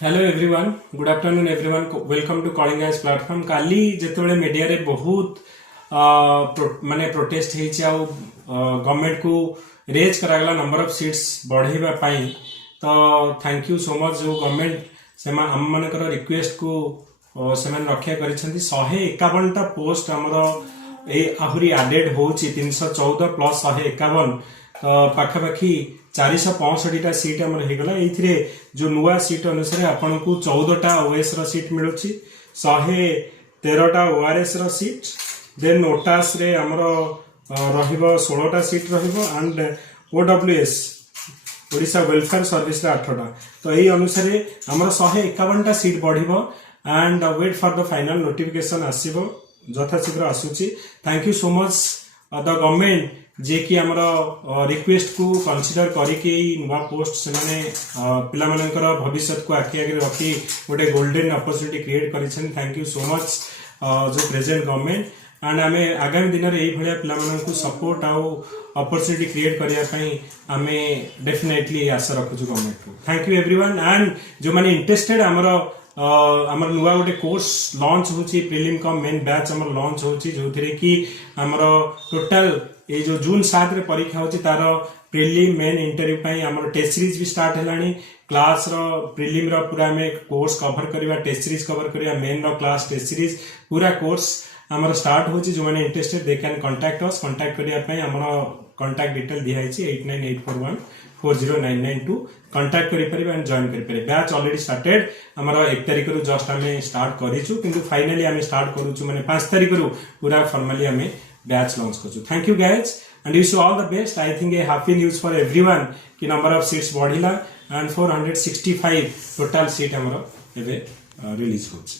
Hello everyone, good afternoon everyone, welcome to calling eyes platform. काली जेतेबेले media रे बहुत माने प्रोटेस्ट हेछि आ गवर्नमेंट को रेज करागला नंबर ऑफ सीट्स बढ़ेबा पाई। तो थैंक यू सो मच जो गवर्नमेंट सेमा हम मानकर रिक्वेस्ट को सेमान रक्षा करिसेंती। 151 टा पोस्ट हमर ए आहुरी एडेड होछि 314 प्लस 151 पाखापाखि 465 टा सीट हमर हे गला। एथिरे जो नुआ सीट अनुसार आपन को 14 टा ओएस रो सीट मिलुछि, 113 टा ओआरएस रो सीट, देन ओटास रे हमर रहिबो 16 टा सीट रहिबो and OWS Odisha welfare service रे 8 टा। तो एही अनुसार हमर 151 टा सीट बढ़िबो and wait for the final notification आसीबो यथाशीघ्र आसुछि। Thank you so much the government जे कि हमर रिक्वेस्ट को कंसीडर करिके नुवा पोस्ट से माने पिला मानकर भविष्य को आखि आगे रखी गोटे गोल्डन अपॉर्चुनिटी क्रिएट करिसेन। थैंक यू सो मच जो प्रेजेंट गवर्नमेंट एंड आमे आगामी दिन रे एही भलिया पिला मानन को सपोर्ट आ अपॉर्चुनिटी क्रिएट करिया पई आमे डेफिनेटली आशा रखु गवर्नमेंट को। थैंक यू एवरीवन एंड जो माने इंटरेस्टेड हमर नुआ गोटे कोर्स लॉन्च होची, प्रीलिम कम मेन बैच हमर लॉन्च होची जो थिरे कि हमर टोटल ए जो जून 7 रे परीक्षा होची तार प्रीलिम मेन इंटरव्यू पई हमर टेस्ट सीरीज भी स्टार्ट हेलानी। क्लास रो प्रीलिम रो पूरा में कोर्स कवर करबा, टेस्ट सीरीज कवर करबा, मेन रो क्लास टेस्ट सीरीज पूरा कोर्स हमर स्टार्ट होची। जो माने interested they can contact us, contact करिया पई हमर कांटेक्ट डिटेल दिया है 8984140992 कांटेक्ट करि परिबा एंड जॉइन करि परिबा। बैच ऑलरेडी स्टार्टेड हमर 1 तारिख रु जस्ट हमें स्टार्ट करिछु, किंतु फाइनली हमें स्टार्ट करूछु माने 5 तारिख रु पूरा फॉर्मली हमें बैच लॉन्च करूछु। Thank you guys and wish you all the best. I think a happy news for everyone कि नंबर ऑफ सीट्स बढ़िला एंड 465 टोटल सीट हमर एबे रिलीज होछि।